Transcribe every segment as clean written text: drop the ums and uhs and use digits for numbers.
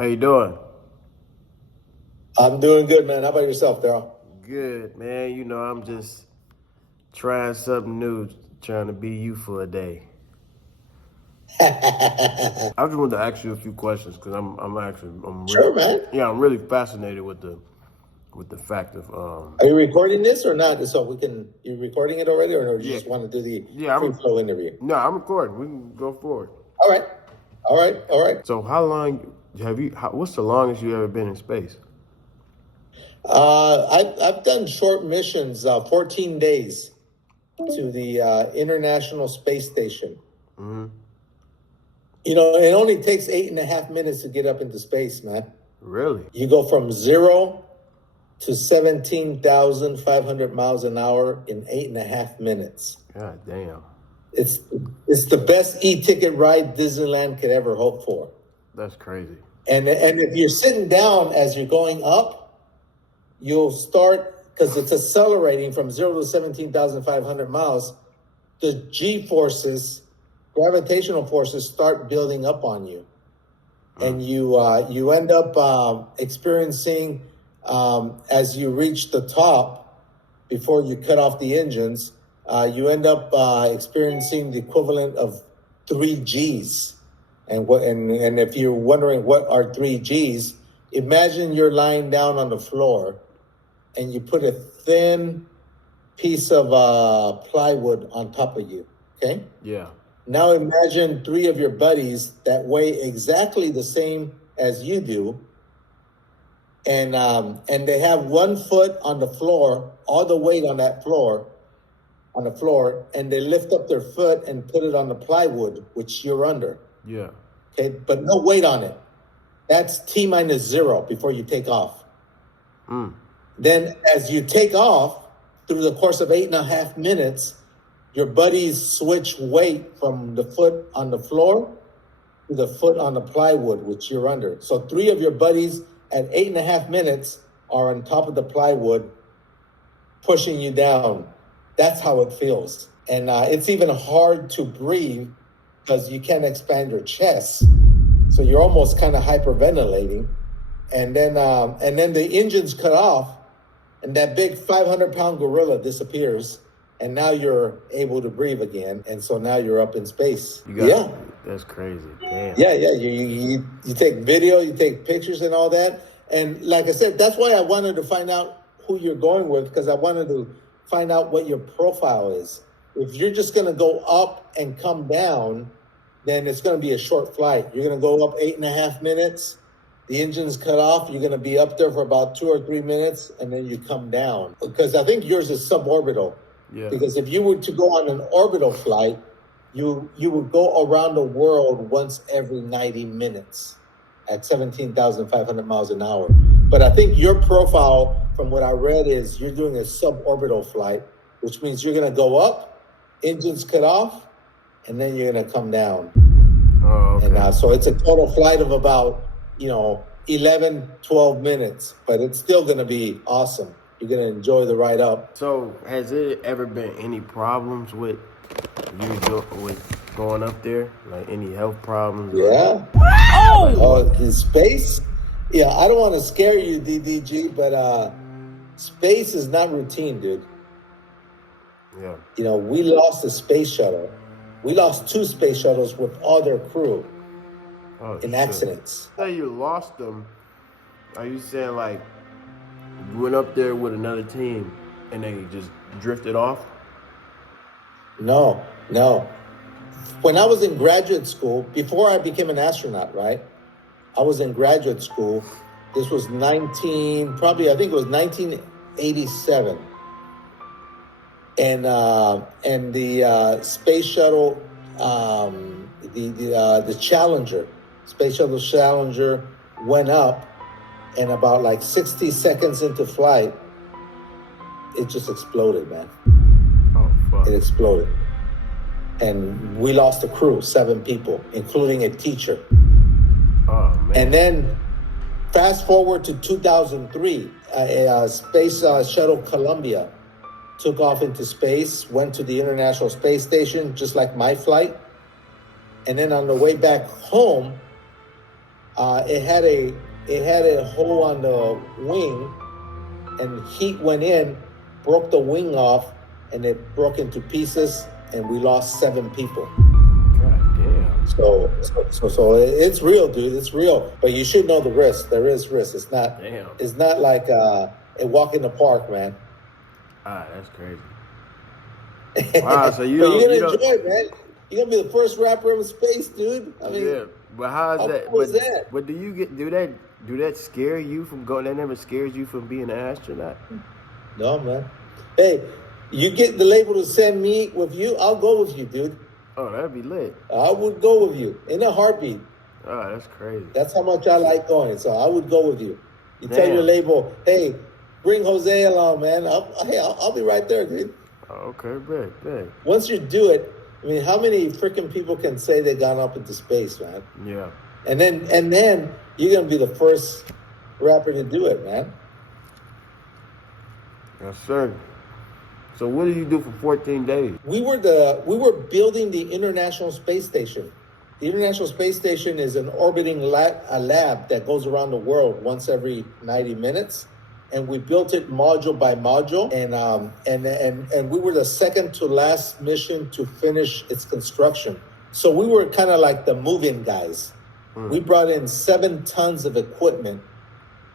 How you doing? I'm doing good, man. How about yourself, Daryl? Good, man. You know, I'm just trying something new, trying to be you for a day. I just wanted to ask you a few questions because Sure, man. I'm really fascinated with the fact of Are you recording this or not? So you recording it already, or do you yeah, just want to do the yeah. free flow interview? No, I'm recording. We can go forward. All right, all right, all right. So, how long what's the longest you ever been in space? I've done short missions, 14 days to the International Space Station. Mm-hmm. You know, it only takes 8.5 minutes to get up into space, man. Really? You go from 0 to 17,500 miles an hour in 8.5 minutes. God damn. It's the best e-ticket ride Disneyland could ever hope for. That's crazy. And if you're sitting down as you're going up, you'll start, because it's accelerating from 0 to 17,500 miles, the G-forces, gravitational forces start building up on you. And you end up experiencing, as you reach the top, before you cut off the engines, you end up experiencing the equivalent of 3 Gs. And if you're wondering what are 3 Gs, imagine you're lying down on the floor and you put a thin piece of plywood on top of you, okay? Yeah. Now imagine 3 of your buddies that weigh exactly the same as you do, and they have 1 foot on the floor, all the weight on that floor, on the floor, and they lift up their foot and put it on the plywood, which you're under. Yeah. Okay, but no weight on it. That's T-0 before you take off. Then as you take off, through the course of 8.5 minutes, your buddies switch weight from the foot on the floor to the foot on the plywood, which you're under. So 3 of your buddies at 8.5 minutes are on top of the plywood, pushing you down. That's how it feels. And it's even hard to breathe because you can't expand your chest. So you're almost kind of hyperventilating. And then the engine's cut off, and that big 500-pound gorilla disappears, and now you're able to breathe again. And so now you're up in space. That's crazy. Damn. Yeah. You take video, you take pictures and all that. And like I said, that's why I wanted to find out who you're going with, because I wanted to find out what your profile is. If you're just going to go up and come down, then it's going to be a short flight. You're going to go up 8.5 minutes. The engine's cut off. You're going to be up there for about 2 or 3 minutes, and then you come down. Because I think yours is suborbital. Yeah. Because if you were to go on an orbital flight, you would go around the world once every 90 minutes at 17,500 miles an hour. But I think your profile, from what I read, is you're doing a suborbital flight, which means you're going to go up, engine's cut off, and then you're going to come down. Oh, okay. And so it's a total flight of about, 11, 12 minutes, but it's still going to be awesome. You're going to enjoy the ride up. So, has there ever been any problems with going up there? Like any health problems? Yeah. In space? Yeah, I don't want to scare you, DDG, but space is not routine, dude. Yeah. We lost a space shuttle. We lost 2 space shuttles with all their crew in accidents. Say you lost them. Are you saying like you went up there with another team and they just drifted off? No. When I was in graduate school, before I became an astronaut, right? I was in graduate school. This was 1987. And the space shuttle, the Challenger, Space Shuttle Challenger went up, and about like 60 seconds into flight, it just exploded, man. Oh, fuck. It exploded. And we lost the crew, 7 people, including a teacher. Oh, man. And then fast forward to 2003, a Space Shuttle Columbia took off into space, went to the International Space Station, just like my flight. And then on the way back home, it had a hole on the wing, and heat went in, broke the wing off, and it broke into pieces, and we lost 7 people. God damn. So it's real, dude. It's real. But you should know the risk. There is risk. It's not. Damn. It's not like a walk in the park, man. Ah, that's crazy. Wow, so you're gonna enjoy it, man. You're gonna be the first rapper in space, dude. I mean, yeah, but how is that? Cool is that? But do you get do that scare you from going? That never scares you from being an astronaut? No, man. Hey, you get the label to send me with you, I'll go with you, dude. Oh, that'd be lit. I would go with you in a heartbeat. Oh, that's crazy. That's how much I like going. So I would go with you. You Damn. tell your label, hey, bring Jose along, man. I'll be right there, dude. Oh, okay, big. Once you do it, I mean, how many freaking people can say they gone up into space, man? Yeah. And then you're gonna be the first rapper to do it, man. Yes, sir. So what do you do for 14 days? We were building the International Space Station. The International Space Station is an orbiting lab that goes around the world once every 90 minutes. And we built it module by module, and we were the second to last mission to finish its construction. So we were kind of like the move-in guys. We brought in 7 tons of equipment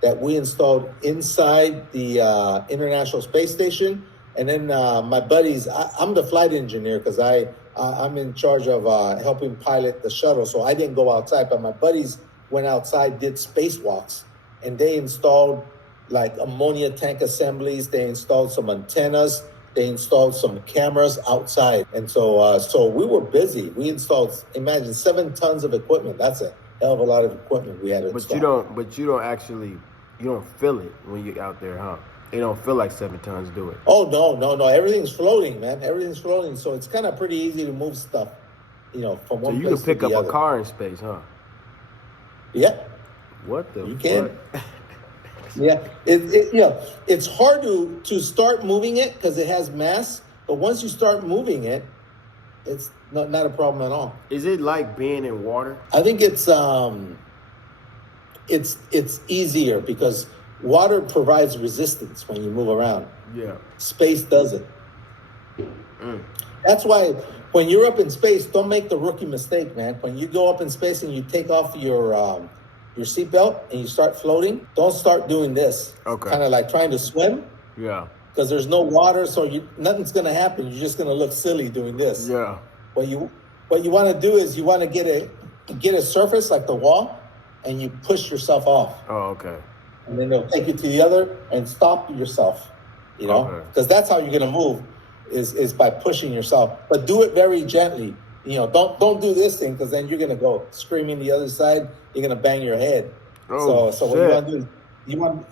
that we installed inside the International Space Station. And then my buddies, I'm the flight engineer because I'm in charge of helping pilot the shuttle. So I didn't go outside, but my buddies went outside, did spacewalks, and they installed like ammonia tank assemblies. They installed some antennas. They installed some cameras outside. And so we were busy. We installed, imagine, 7 tons of equipment. That's a hell of a lot of equipment we had to install. But you don't feel it when you're out there, huh? It don't feel like 7 tons do it. Oh, no. Everything's floating, man. Everything's floating. So it's kind of pretty easy to move stuff, from one place to the other. So you can pick up a car in space, huh? Yeah. What the You fuck? can. Yeah, it's hard to start moving it because it has mass. But once you start moving it, it's not a problem at all. Is it like being in water? I think it's easier because water provides resistance when you move around. Yeah. Space doesn't. That's why when you're up in space, don't make the rookie mistake, man. When you go up in space and you take off your seatbelt and you start floating, don't start doing this. Okay. Kind of like trying to swim. Yeah. Because there's no water, so nothing's going to happen. You're just going to look silly doing this. Yeah. What you want to do is you want to get a surface like the wall, and you push yourself off. Oh, okay. And then they'll take you to the other and stop yourself. Because that's how you're going to move is by pushing yourself. But do it very gently. Don't do this thing because then you're gonna go screaming the other side. You're gonna bang your head. Oh, so what you want to do is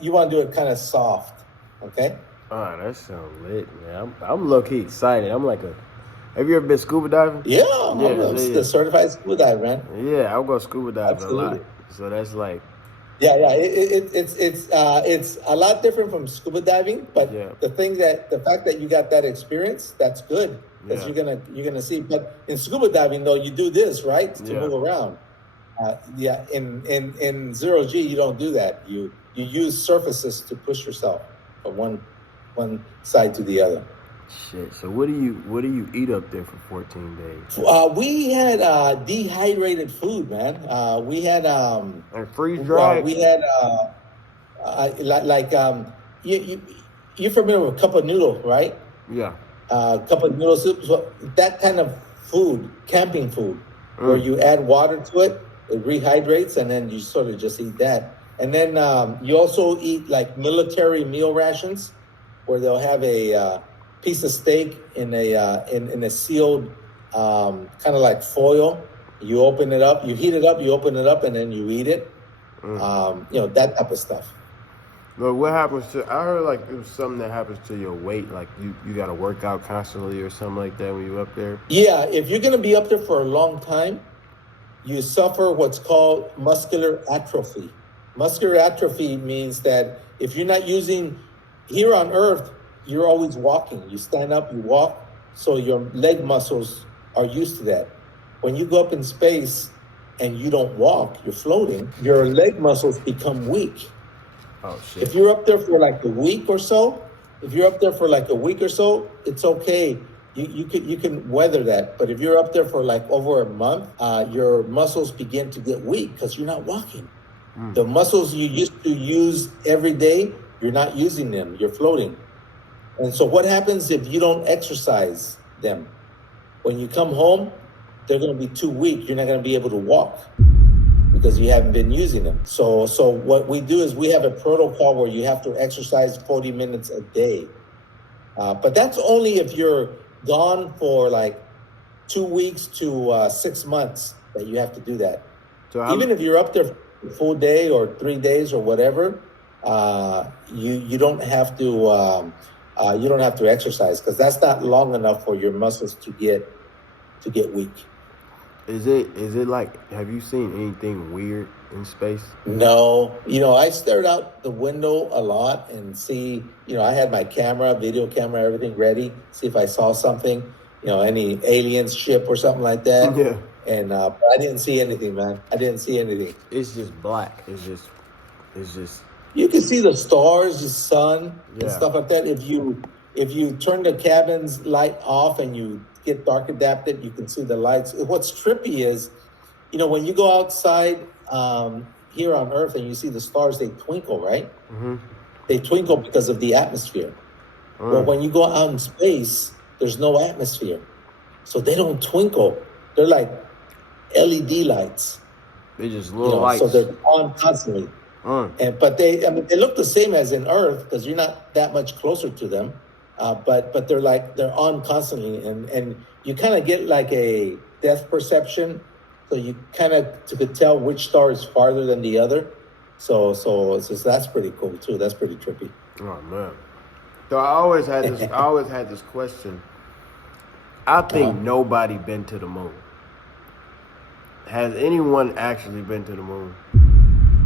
you want to do it kind of soft, okay? Ah, that sounds lit, man. I'm low key excited. I'm like have you ever been scuba diving? Yeah, I'm a certified scuba diver, man. Yeah, I'll go scuba diving Absolutely. a lot. So that's like. Yeah. It's a lot different from scuba diving, but the fact that you got that experience, that's good. Because you're gonna see, but in scuba diving though, you do this right to move around. In 0G, you don't do that. You use surfaces to push yourself from one side to the other. Shit. So what do you eat up there for 14 days? We had dehydrated food, man. We had and freeze dried. We had you're familiar with cup of noodle, right? Yeah. Cup of noodle soup. So that kind of food, camping food, where you add water to it, it rehydrates, and then you sort of just eat that. And then you also eat like military meal rations, where they'll have a piece of steak in a sealed kind of like foil. You open it up, you heat it up, you open it up, and then you eat it. That type of stuff. But what happens to? I heard like it was something that happens to your weight, like you got to work out constantly or something like that when you're up there. Yeah, if you're gonna be up there for a long time, you suffer what's called muscular atrophy. Muscular atrophy means that if you're not using, here on Earth, you're always walking. You stand up, you walk, so your leg muscles are used to that. When you go up in space, and you don't walk, you're floating, your leg muscles become weak. Oh shit. If you're up there for like a week or so, it's okay. You can weather that. But if you're up there for like over a month, your muscles begin to get weak because you're not walking. The muscles you used to use every day, you're not using them. You're floating. And so what happens if you don't exercise them? When you come home, they're going to be too weak. You're not going to be able to walk because you haven't been using them. So what we do is we have a protocol where you have to exercise 40 minutes a day. But that's only if you're gone for like 2 weeks to 6 months that you have to do that. So even if you're up there for a full day or 3 days or whatever, you don't have to exercise because that's not long enough for your muscles to get weak. Is it like, have you seen anything weird in space? No. I stared out the window a lot and see, I had my video camera, everything ready, see if I saw something, any alien ship or something like that. Yeah. And but I didn't see anything, man. I didn't see anything. It's just black. It's just. You can see the stars, the sun, and stuff like that. If you turn the cabin's light off and you get dark adapted, you can see the lights. What's trippy is, when you go outside here on Earth and you see the stars, they twinkle, right? Mm-hmm. They twinkle because of the atmosphere. But when you go out in space, there's no atmosphere, so they don't twinkle. They're like LED lights. They just little lights. So they're on constantly. But they look the same as in Earth because you're not that much closer to them. But they're on constantly, and you kind of get like a depth perception, so you kind of could tell which star is farther than the other. So that's pretty cool too. That's pretty trippy. Oh man! So I always had this question. I think nobody been to the moon. Has anyone actually been to the moon?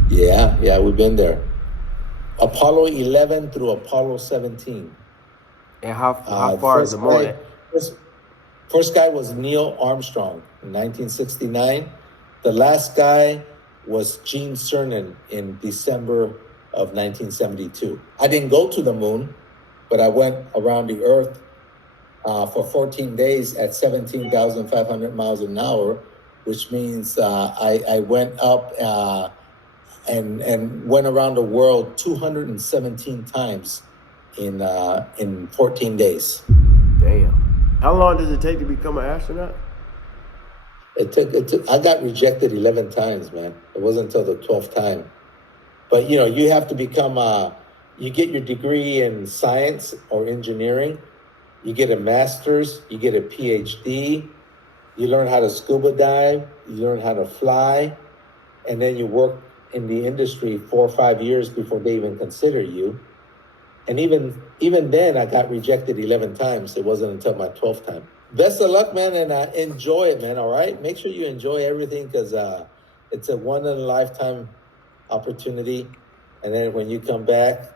Yeah, we've been there. Apollo 11 through Apollo 17. And how far is the moon? First guy was Neil Armstrong in 1969. The last guy was Gene Cernan in December of 1972. I didn't go to the moon, but I went around the Earth for 14 days at 17,500 miles an hour, which means I went up and went around the world 217 times in 14 days. Damn. How long does it take to become an astronaut? It took. I got rejected 11 times, man. It wasn't until the 12th time. But you have to become you get your degree in science or engineering, you get a master's, you get a PhD, you learn how to scuba dive, you learn how to fly, and then you work in the industry 4 or 5 years before they even consider you. And even then, I got rejected 11 times. It wasn't until my 12th time. Best of luck, man, and enjoy it, man, all right? Make sure you enjoy everything because it's a one-in-a-lifetime opportunity. And then when you come back,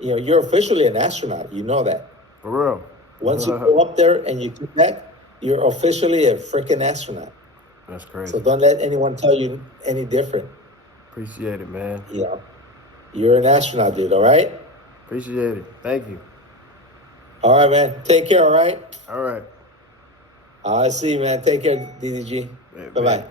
you're officially an astronaut. You know that. For real. Once you go up there and you come back, you're officially a freaking astronaut. That's crazy. So don't let anyone tell you any different. Appreciate it, man. Yeah. You're an astronaut, dude, all right? Appreciate it. Thank you. All right, man. Take care, all right? All right. I see you, man. Take care, DDG. Yeah, Bye-bye.